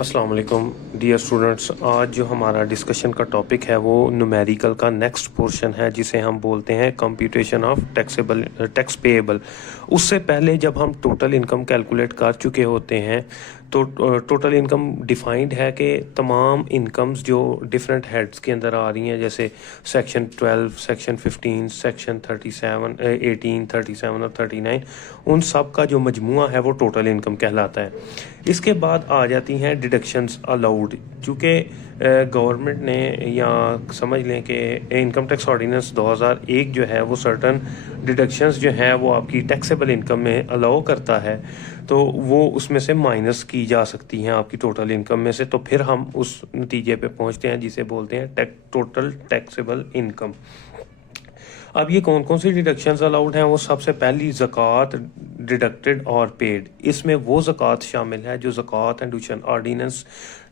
अस्सलाम वालेकुम dear students. आज जो हमारा डिस्कशन का टॉपिक है वो न्यूमेरिकल का नेक्स्ट पोर्शन है जिसे हम बोलते हैं कंप्यूटेशन ऑफ टैक्स पेएबल। उससे पहले जब हम टोटल इनकम कैलकुलेट कर चुके होते हैं तो टोटल इनकम डिफाइंड है कि तमाम इनकम्स जो डिफरेंट हेड्स के अंदर आ रही हैं, जैसे सेक्शन 12, सेक्शन 15, सेक्शन 37, 18, 37 और 39, उन सब का जो मजमुआ है वो टोटल इनकम कहलाता है। इसके बाद आ जाती हैं डिडक्शंस अलाउड। चूँकि गवर्नमेंट ने या समझ लें कि इनकम टैक्स ऑर्डिनेंस 2001 जो है वो सर्टन डिडक्शंस जो हैं वो आपकी टैक्सेबल इनकम में अलाउ करता है, तो वो उसमें से माइनस की जा सकती हैं आपकी टोटल इनकम में से। तो फिर हम उस नतीजे पे पहुंचते हैं जिसे बोलते हैं टोटल टैक्सेबल इनकम। अब ये कौन कौन सी डिडक्शंस अलाउड हैं? वो सबसे पहली ज़कात डिडक्टेड और पेड। इसमें वो ज़कात शामिल है जो ज़कात एंड ड्यूशन ऑर्डिनेंस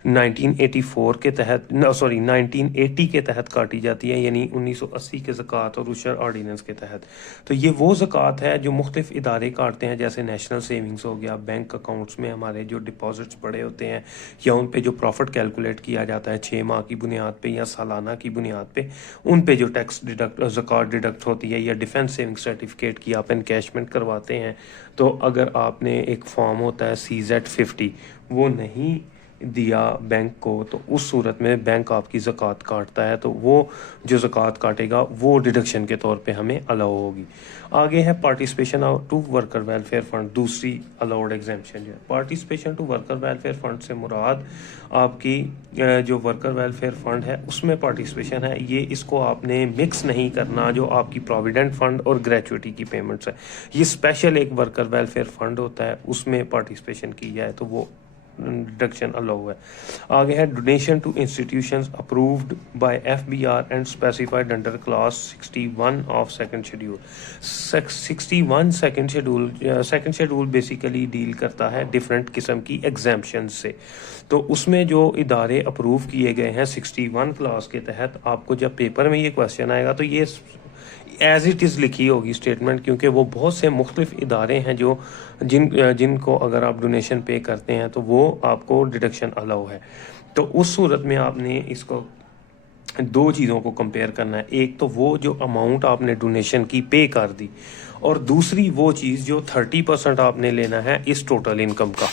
1984 के तहत 1980 के तहत काटी जाती है, यानी 1980 के ज़कात और उशर ऑर्डिनेंस के तहत। तो ये वो ज़कात है जो मुख्तलिफ इदारे काटते हैं, जैसे नेशनल सेविंग्स हो गया, बैंक अकाउंट्स में हमारे जो डिपॉजिट्स पड़े होते हैं, या उन पे जो प्रॉफिट कैलकुलेट किया जाता है 6 माह की बुनियाद पे या सालाना की बुनियाद पे, उन पे जो टैक्स ज़कात डिडक्ट होती है। या डिफेंस सेविंग सर्टिफिकेट की आप इनकैशमेंट करवाते हैं, तो अगर आपने एक फॉर्म होता है CZ50 वो नहीं दिया बैंक को, तो उस सूरत में बैंक आपकी ज़कात काटता है, तो वो जो ज़कात काटेगा वो डिडक्शन के तौर पे हमें अलाउ होगी। आगे है participation to worker welfare fund, दूसरी अलाउड एग्जेम्पशन जो है। Participation to worker welfare fund से मुराद आपकी जो वर्कर वेलफेयर फंड है उसमें पार्टिसिपेशन है। ये इसको आपने मिक्स नहीं करना जो आपकी प्रोविडेंट फंड और ग्रेचुइटी की पेमेंट्स है। ये स्पेशल एक वर्कर वेलफेयर फंड होता है, उसमें पार्टिसिपेशन की जाए तो वो डिडक्शन अलाउ है। आगे है donation to institutions approved by FBR and specified under clause 61 of second schedule. 61 second schedule basically deal करता है डिफरेंट किस्म की एग्जाम्पशन से। तो उसमें जो इदारे अप्रूव किए गए हैं 61 क्लास के तहत, आपको जब पेपर में ये क्वेश्चन आएगा तो ये एज इट इज़ लिखी होगी स्टेटमेंट, क्योंकि वो बहुत से मुख्तलिफ इदारे हैं जो जिनको अगर आप डोनेशन पे करते हैं तो वो आपको डिडक्शन अलाउ है। तो उस सूरत में आपने इसको दो चीज़ों को कंपेयर करना है। एक तो वो जो अमाउंट आपने डोनेशन की पे कर दी, और दूसरी वो चीज़ जो 30% आपने लेना है इस टोटल इनकम का।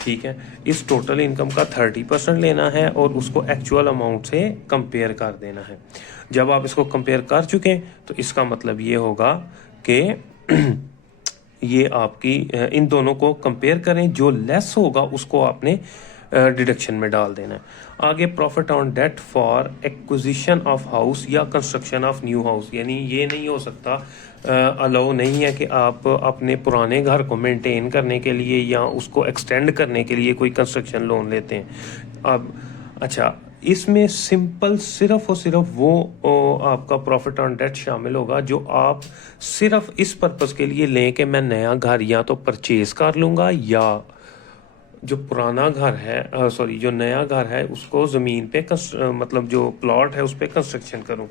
ठीक है, इस टोटल इनकम का 30% लेना है और उसको एक्चुअल अमाउंट से कंपेयर कर देना है। जब आप इसको कंपेयर कर चुके तो इसका मतलब ये होगा कि ये आपकी इन दोनों को कंपेयर करें, जो लेस होगा उसको आपने डिडक्शन में डाल देना है। आगे profit on debt for acquisition of house या कंस्ट्रक्शन ऑफ न्यू हाउस, यानी ये नहीं हो सकता, अलाउ नहीं है कि आप अपने पुराने घर को मेंटेन करने के लिए या उसको एक्सटेंड करने के लिए कोई कंस्ट्रक्शन लोन लेते हैं। अब अच्छा, इसमें सिंपल सिर्फ और सिर्फ वो आपका प्रॉफिट ऑन डेट शामिल होगा जो आप सिर्फ इस पर्पस के लिए लें कि मैं नया घर या तो परचेज कर लूँगा या जो पुराना घर है जो नया घर है उसको ज़मीन पे मतलब जो प्लॉट है उस पर कंस्ट्रक्शन करूं।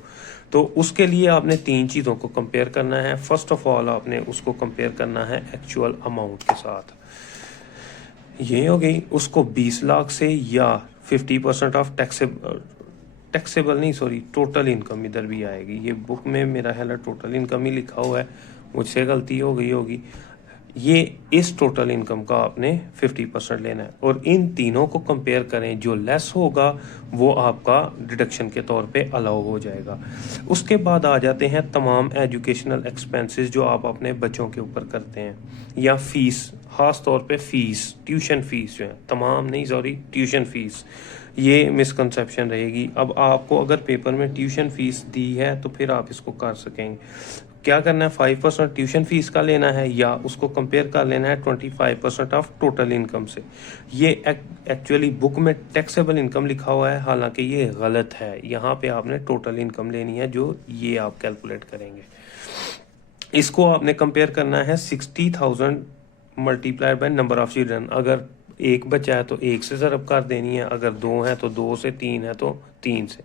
तो उसके लिए आपने तीन चीज़ों को कंपेयर करना है। फर्स्ट ऑफ ऑल आपने उसको कंपेयर करना है एक्चुअल अमाउंट के साथ। ये हो गई, उसको 20 लाख से या 50% ऑफ टैक्सेबल नहीं, टोटल इनकम इधर भी आएगी। ये बुक में मेरा है टोटल इनकम ही लिखा हुआ है, मुझसे गलती हो गई होगी। ये इस टोटल इनकम का आपने 50% लेना है और इन तीनों को कंपेयर करें, जो लेस होगा वो आपका डिडक्शन के तौर पे अलाउ हो जाएगा। उसके बाद आ जाते हैं तमाम एजुकेशनल एक्सपेंसेस जो आप अपने बच्चों के ऊपर करते हैं, या फीस, ख़ास तौर पे फ़ीस, ट्यूशन फ़ीस जो है, तमाम नहीं ट्यूशन फ़ीस, ये मिसकंसेप्शन रहेगी। अब आपको अगर पेपर में ट्यूशन फ़ीस दी है तो फिर आप इसको कर सकेंगे। क्या करना है, 5% ट्यूशन फीस का लेना है या उसको कंपेयर कर लेना है 25% ऑफ टोटल इनकम से। ये एक्चुअली बुक में टैक्सेबल इनकम लिखा हुआ है, हालांकि ये गलत है। यहाँ पे आपने टोटल इनकम लेनी है जो ये आप कैलकुलेट करेंगे। इसको आपने कंपेयर करना है 60,000 multiplied by number of children. अगर एक बच्चा है तो 1 से ज़रब कर देनी है, अगर 2 है तो 2 से, 3 है तो 3 से।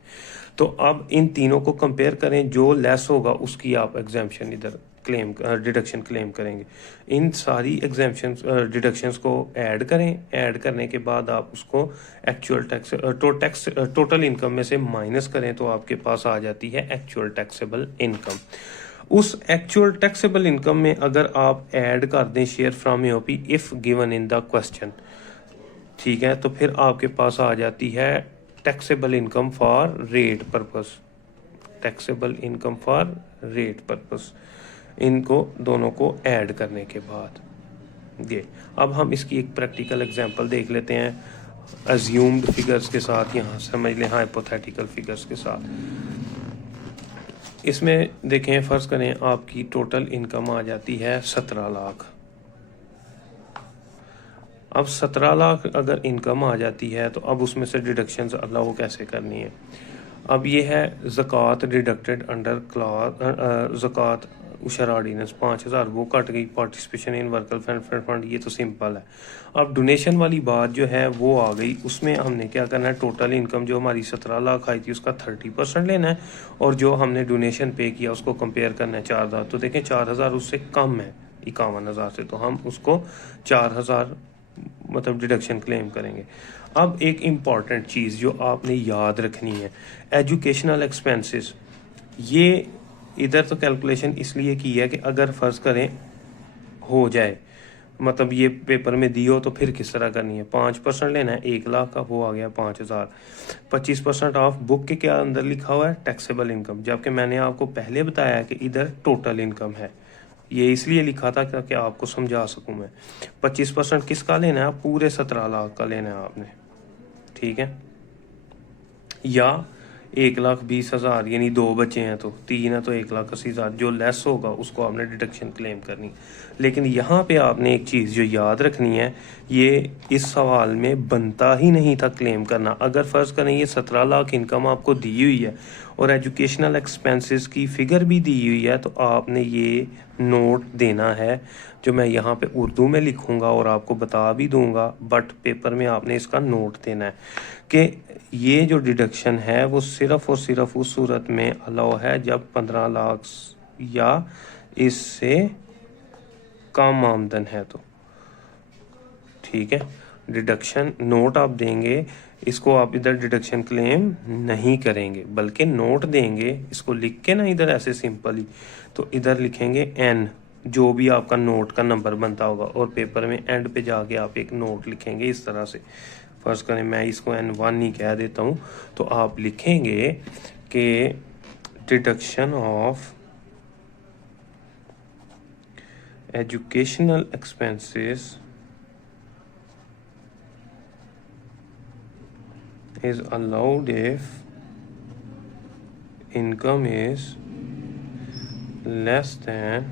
तो अब इन तीनों को कंपेयर करें, जो लेस होगा उसकी आप एग्जाम्पशन इधर डिडक्शन क्लेम करेंगे। इन सारी एग्जाम्पशन डिडक्शंस को ऐड करें, ऐड करने के बाद आप उसको एक्चुअल टैक्स टोटल इनकम में से माइनस करें तो आपके पास आ जाती है एक्चुअल टैक्सेबल इनकम। उस एक्चुअल टैक्सेबल इनकम में अगर आप ऐड कर दें share from AOP if given in the question, ठीक है, तो फिर आपके पास आ जाती है taxable income for rate purpose, taxable income for rate purpose, इनको दोनों को ऐड करने के बाद ये। अब हम इसकी एक प्रैक्टिकल एग्जांपल देख लेते हैं अज्यूम्ड फिगर्स के साथ, यहाँ समझ लें हाइपोथेटिकल फिगर्स के साथ। इसमें देखें, फर्ज करें आपकी टोटल इनकम आ जाती है 17 लाख। अब 17 लाख अगर इनकम आ जाती है तो अब उसमें से डिडक्शंस अलाउ कैसे करनी है। अब ये है ज़कात डिडक्टेड अंडर क्लास ज़कात उशर ऑर्डिनेंस 5000, वो कट गई। पार्टिसिपेशन इन वर्कल फंड, ये तो सिंपल है। अब डोनेशन वाली बात जो है वो आ गई, उसमें हमने क्या करना है, टोटल इनकम जो हमारी 17 लाख आई थी उसका 30% लेना है और जो हमने डोनेशन पे किया उसको कंपेयर करना है 4000। तो देखें 4000 उससे कम है 51,000 से, तो हम उसको 4000 मतलब डिडक्शन क्लेम करेंगे। अब एक इम्पॉर्टेंट चीज़ जो आपने याद रखनी है, एजुकेशनल एक्सपेंसेस। ये इधर तो कैलकुलेशन इसलिए की है कि अगर फ़र्ज़ करें हो जाए, मतलब ये पेपर में दी हो तो फिर किस तरह करनी है। 5% लेना है 1 लाख का, वो आ गया 5000। 25% ऑफ बुक के क्या अंदर लिखा हुआ है, टैक्सेबल इनकम, जबकि मैंने आपको पहले बताया कि इधर टोटल इनकम है। ये इसलिए लिखा था कि आपको समझा सकूं मैं। 25% किसका लेना है, पूरे 17 लाख का लेना है आपने, ठीक है। या 1,20,000, यानी 2 बच्चे हैं तो 3 है तो 1,80,000, जो लेस होगा उसको आपने डिडक्शन क्लेम करनी। लेकिन यहाँ पे आपने एक चीज़ जो याद रखनी है, ये इस सवाल में बनता ही नहीं था क्लेम करना। अगर फ़र्ज़ करें ये 17 लाख इनकम आपको दी हुई है और एजुकेशनल एक्सपेंसेस की फ़िगर भी दी हुई है, तो आपने ये नोट देना है, जो मैं यहाँ पे उर्दू में लिखूँगा और आपको बता भी दूँगा, बट पेपर में आपने इसका नोट देना है कि ये जो डिडक्शन है वो सिर्फ़ और सिर्फ उस सूरत में अलाउ है जब 15 लाख या इससे कम आमदन है तो, ठीक है। डिडक्शन नोट आप देंगे, इसको आप इधर डिडक्शन क्लेम नहीं करेंगे बल्कि नोट देंगे, इसको लिख के ना इधर ऐसे सिंपली, तो इधर लिखेंगे एन, जो भी आपका नोट का नंबर बनता होगा, और पेपर में एंड पे जाके आप एक नोट लिखेंगे इस तरह से। फर्स्ट करें मैं इसको N1 ही कह देता हूँ, तो आप लिखेंगे कि deduction of educational expenses is allowed if income is less than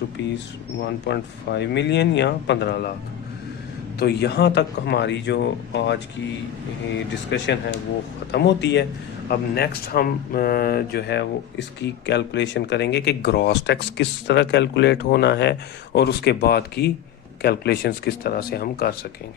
rupees 1.5 million या 15 लाख। तो यहाँ तक हमारी जो आज की डिस्कशन है वो ख़त्म होती है। अब नेक्स्ट हम जो है वो इसकी कैलकुलेशन करेंगे कि ग्रॉस टैक्स किस तरह कैलकुलेट होना है और उसके बाद की कैलकुलेशंस किस तरह से हम कर सकेंगे।